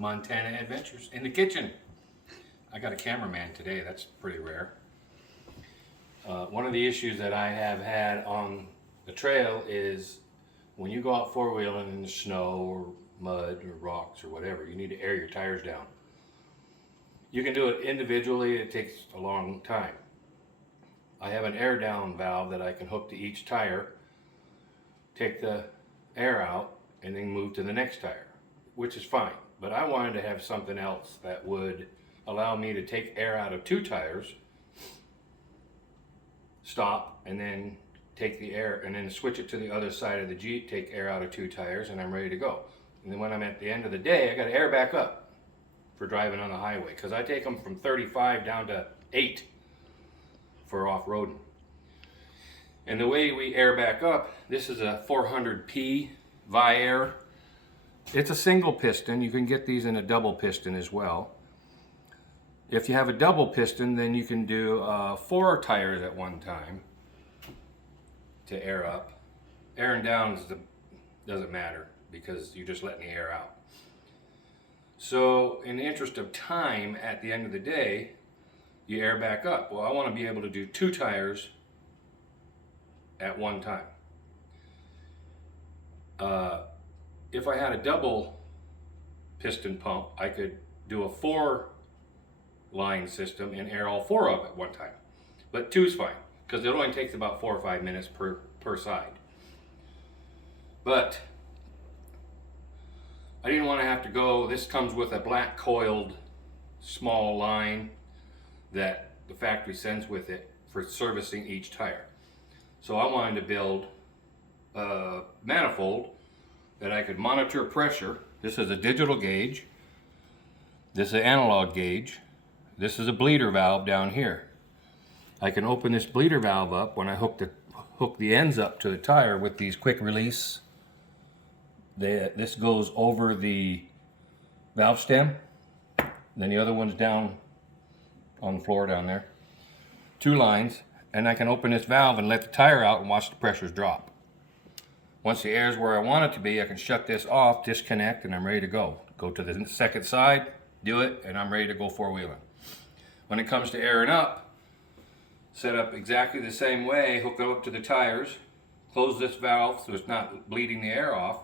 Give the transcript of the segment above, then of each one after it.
Montana Adventures in the kitchen. I got a cameraman today, that's pretty rare. One of the issues that I have had on the trail is when you go out four-wheeling in the snow or mud or rocks or whatever, you need to air your tires down. You can do it individually, it takes a long time. I have an air down valve that I can hook to each tire, take the air out, and then move to the next tire, which is fine. But I wanted to have something else that would allow me to take air out of two tires, stop, and then take the air, and then switch it to the other side of the Jeep, take air out of two tires, and I'm ready to go. And then when I'm at the end of the day, I got to air back up for driving on the highway, because I take them from 35 down to 8 for off-roading. And the way we air back up, this is a 400P Viair. It's a single piston. You can get these in a double piston as well. If you have a double piston, then you can do 4 tires at one time to air up. Airing down doesn't matter because you're just letting the air out. So in the interest of time, at the end of the day, you air back up. Well, I want to be able to do 2 tires at one time. If I had a double piston pump, I could do a 4-line system and air all 4 up at one time. But 2 is fine, because it only takes about 4 or 5 minutes per side. But I didn't want to have to go, this comes with a black coiled small line that the factory sends with it for servicing each tire. So I wanted to build a manifold that I could monitor pressure. This is a digital gauge. This is an analog gauge. This is a bleeder valve down here. I can open this bleeder valve up when I hook the ends up to the tire with these quick release. This goes over the valve stem. Then the other one's down on the floor down there. 2 lines, and I can open this valve and let the tire out and watch the pressures drop. Once the air is where I want it to be, I can shut this off, disconnect, and I'm ready to go. Go to the second side, do it, and I'm ready to go four-wheeling. When it comes to airing up, set up exactly the same way, hook it up to the tires, close this valve so it's not bleeding the air off.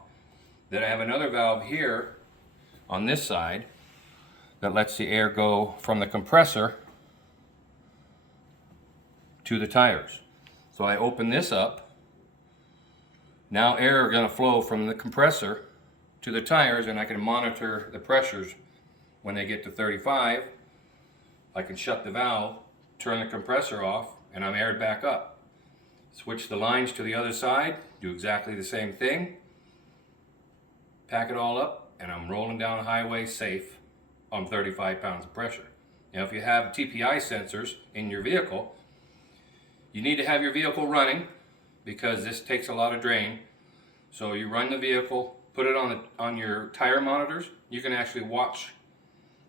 Then I have another valve here on this side that lets the air go from the compressor to the tires. So I open this up. Now air is going to flow from the compressor to the tires, and I can monitor the pressures when they get to 35. I can shut the valve, turn the compressor off, and I'm aired back up. Switch the lines to the other side, do exactly the same thing. Pack it all up, and I'm rolling down the highway safe on 35 pounds of pressure. Now, if you have TPI sensors in your vehicle, you need to have your vehicle running because this takes a lot of drain. So you run the vehicle, put it on your tire monitors. You can actually watch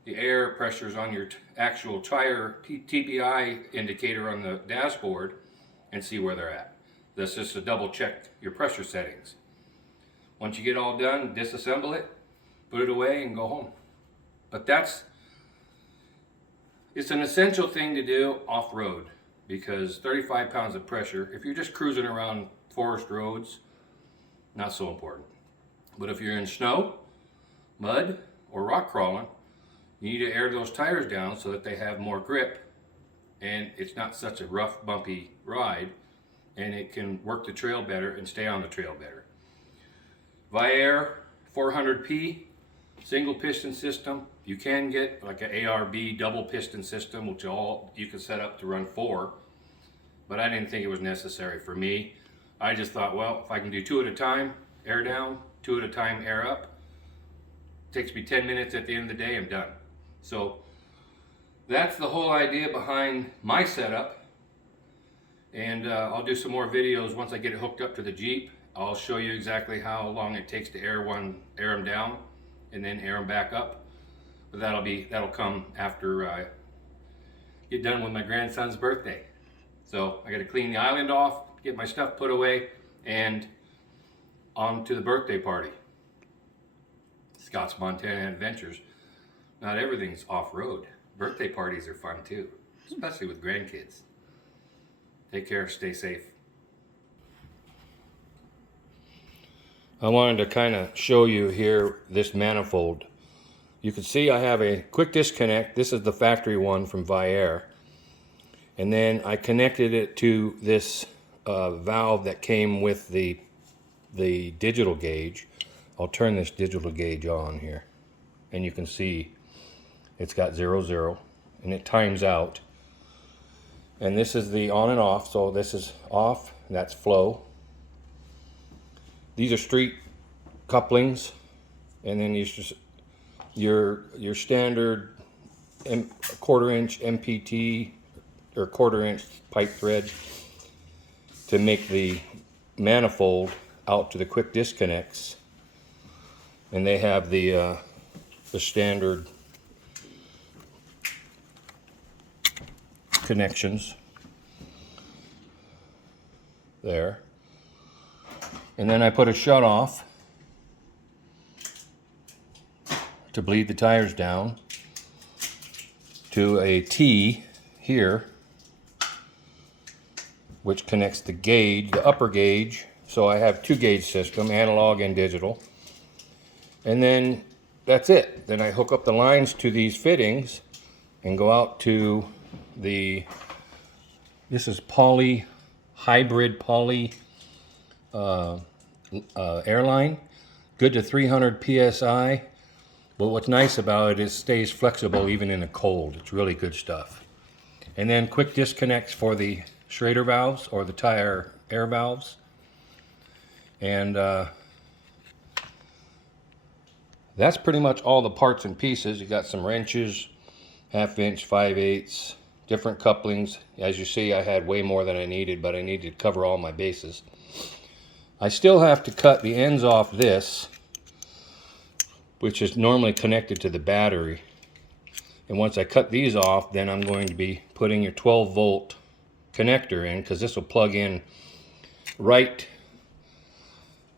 the air pressures on your actual tire TPI indicator on the dashboard and see where they're at. That's just to double check your pressure settings. Once you get all done, disassemble it, put it away, and go home. But it's an essential thing to do off-road, because 35 pounds of pressure, if you're just cruising around forest roads, not so important. But if you're in snow, mud, or rock crawling, you need to air those tires down so that they have more grip and it's not such a rough, bumpy ride, and it can work the trail better and stay on the trail better. Viair 400P single piston system. You can get like an ARB double piston system, which you can set up to run 4, but I didn't think it was necessary for me. I just thought, well, if I can do 2 at a time, air down, 2 at a time, air up, takes me 10 minutes at the end of the day, I'm done. So that's the whole idea behind my setup, and I'll do some more videos once I get it hooked up to the Jeep. I'll show you exactly how long it takes to air them down and then air them back up. But that'll come after I get done with my grandson's birthday. So I got to clean the island off, get my stuff put away, and on to the birthday party. Scott's Montana Adventures. Not everything's off-road. Birthday parties are fun too, especially with grandkids. Take care, stay safe. I wanted to kind of show you here this manifold. You can see I have a quick disconnect. This is the factory one from Viair. And then I connected it to this valve that came with the digital gauge. I'll turn this digital gauge on here. And you can see it's got 0, 0. And it times out. And this is the on and off. So this is off. That's flow. These are street couplings, and then your standard quarter-inch MPT or quarter-inch pipe thread to make the manifold out to the quick disconnects, and they have the standard connections there. And then I put a shut off to bleed the tires down to a T here, which connects the gauge, the upper gauge. So I have 2 gauge system, analog and digital. And then that's it. Then I hook up the lines to these fittings and go out to this is hybrid poly airline, good to 300 psi, but what's nice about it is it stays flexible even in the cold. It's really good stuff. And then quick disconnects for the Schrader valves or the tire air valves, and that's pretty much all the parts and pieces. You got some wrenches, 1/2 inch, 5/8, different couplings. As you see, I had way more than I needed, but I needed to cover all my bases. I still have to cut the ends off this, which is normally connected to the battery. And once I cut these off, then I'm going to be putting your 12-volt connector in, because this will plug in right.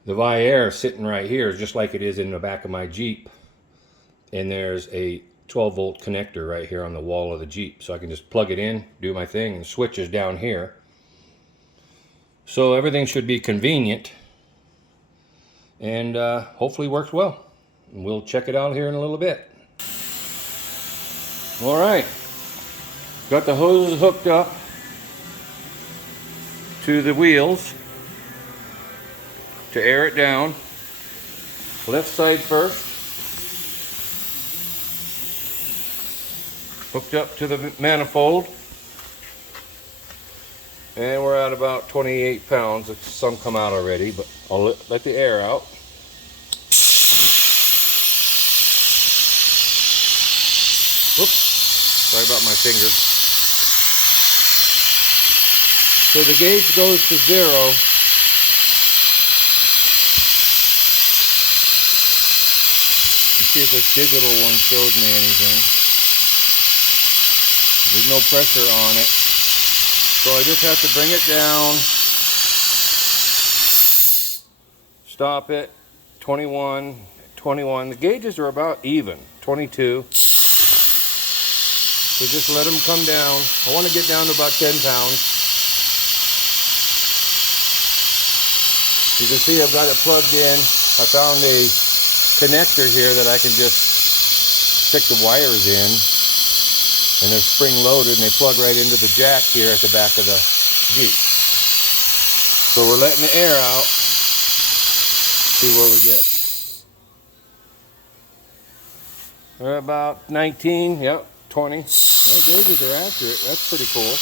The Viair sitting right here, just like it is in the back of my Jeep. And there's a 12-volt connector right here on the wall of the Jeep. So I can just plug it in, do my thing, and switch is down here. So everything should be convenient, and hopefully works well. And we'll check it out here in a little bit. All right, got the hoses hooked up to the wheels to air it down. Left side first. Hooked up to the manifold. And we're at about 28 pounds. Some come out already, but I'll let the air out. Whoops, sorry about my finger. So the gauge goes to 0. Let's see if this digital one shows me anything. There's no pressure on it. So I just have to bring it down, stop it, 21, 21. The gauges are about even, 22. So just let them come down. I want to get down to about 10 pounds. You can see I've got it plugged in. I found a connector here that I can just stick the wires in. And they're spring loaded, and they plug right into the jack here at the back of the Jeep. So we're letting the air out. See what we get. We're about 19, yep, 20. The gauges are accurate. That's pretty cool.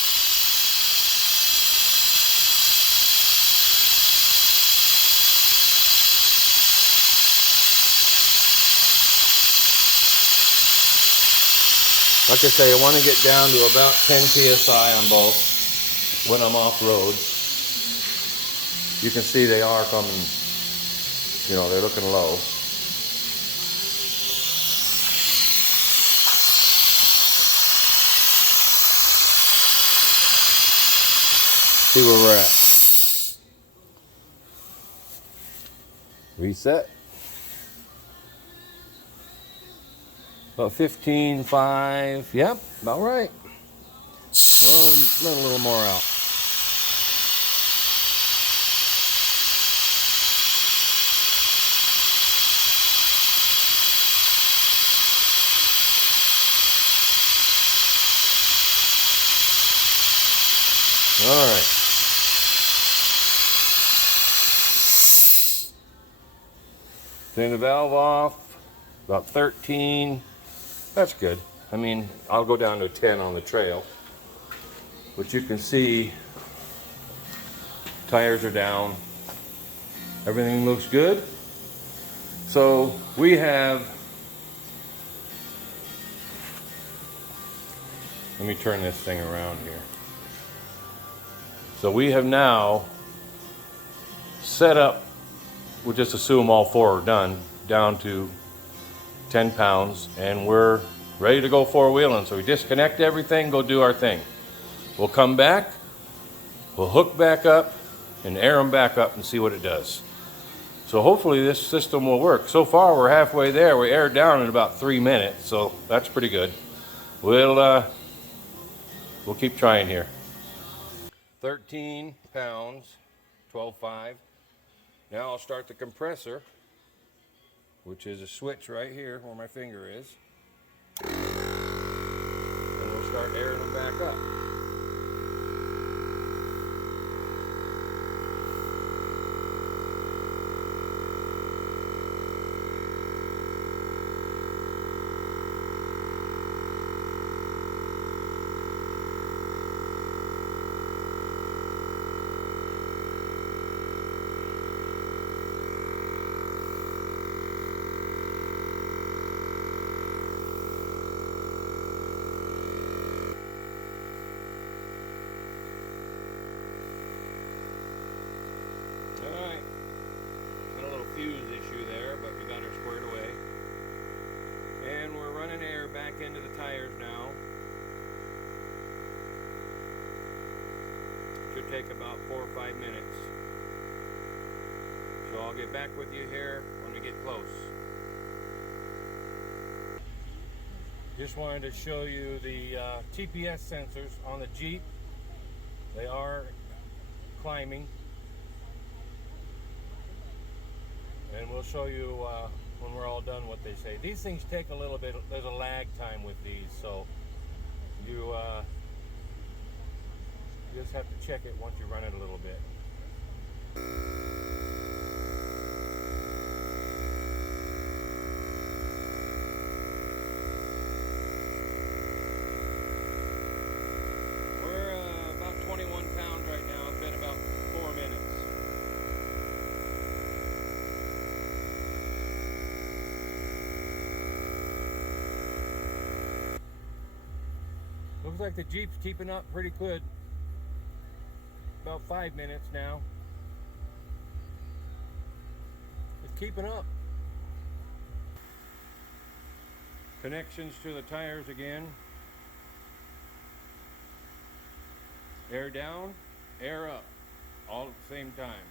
Like I say, I want to get down to about 10 psi on both when I'm off-road. You can see they are coming, you know, they're looking low. See where we're at. Reset. About 15.5. Yep, about right. Well, let a little more out. All right. Turn the valve off. About 13. That's good. I mean, I'll go down to 10 on the trail. But you can see tires are down. Everything looks good. So we have, let me turn this thing around here. So we have now set up, we'll just assume all four are done, down to 10 pounds, and we're ready to go four-wheeling. So we disconnect everything, go do our thing. We'll come back, we'll hook back up and air them back up and see what it does. So hopefully this system will work. So far we're halfway there. We aired down in about 3 minutes, so that's pretty good. We'll keep trying here. 13 pounds, 12.5. Now I'll start the compressor, which is a switch right here where my finger is. And we'll start airing them back up. Fuse issue there, but we got her squared away. And we're running air back into the tires now. Should take about 4 or 5 minutes. So I'll get back with you here when we get close. Just wanted to show you the TPS sensors on the Jeep. They are climbing. And we'll show you when we're all done what they say. These things take a little bit, there's a lag time with these, so you just have to check it once you run it a little bit. We're about 21 pounds right now. It's been about 4 minutes. Looks like the Jeep's keeping up pretty good. About 5 minutes now. It's keeping up. Connections to the tires again. Air down, air up, all at the same time.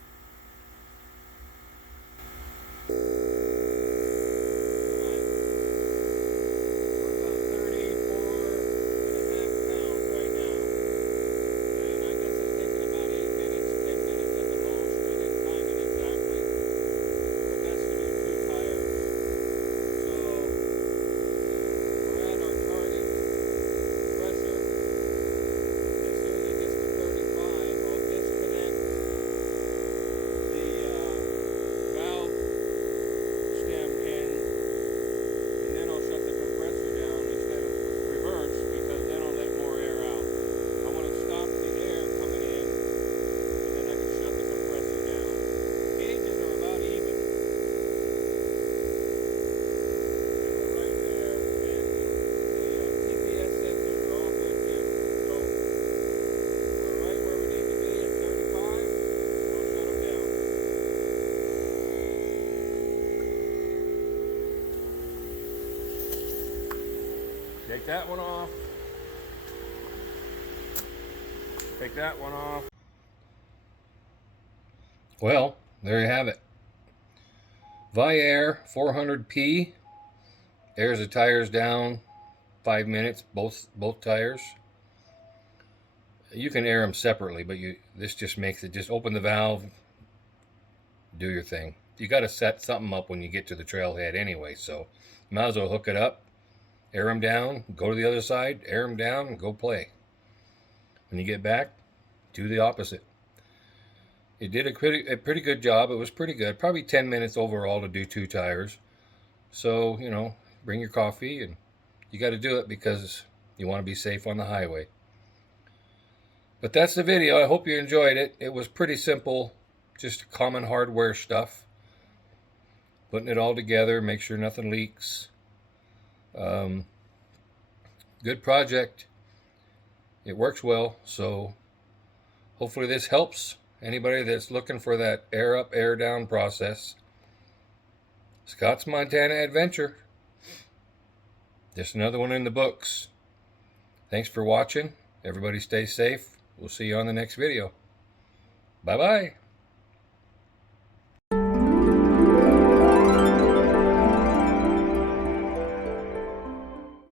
Take that one off. Take that one off. Well, there you have it. Viair 400p Airs the tires down 5 minutes, both tires. You can air them separately, but this just makes it, just open the valve, do your thing. You got to set something up when you get to the trailhead anyway, so you might as well hook it up, air them down, go to the other side, air them down, and go play. When you get back, do the opposite. It did a pretty good job. It was pretty good. Probably 10 minutes overall to do 2 tires. So, you know, bring your coffee, and you got to do it because you want to be safe on the highway. But that's the video. I hope you enjoyed it. It was pretty simple, just common hardware stuff. Putting it all together, make sure nothing leaks. Good project. It works well, so hopefully this helps anybody that's looking for that air up, air down process. Scott's Montana Adventure. Just another one in the books. Thanks for watching. Everybody stay safe. We'll see you on the next video. Bye-bye.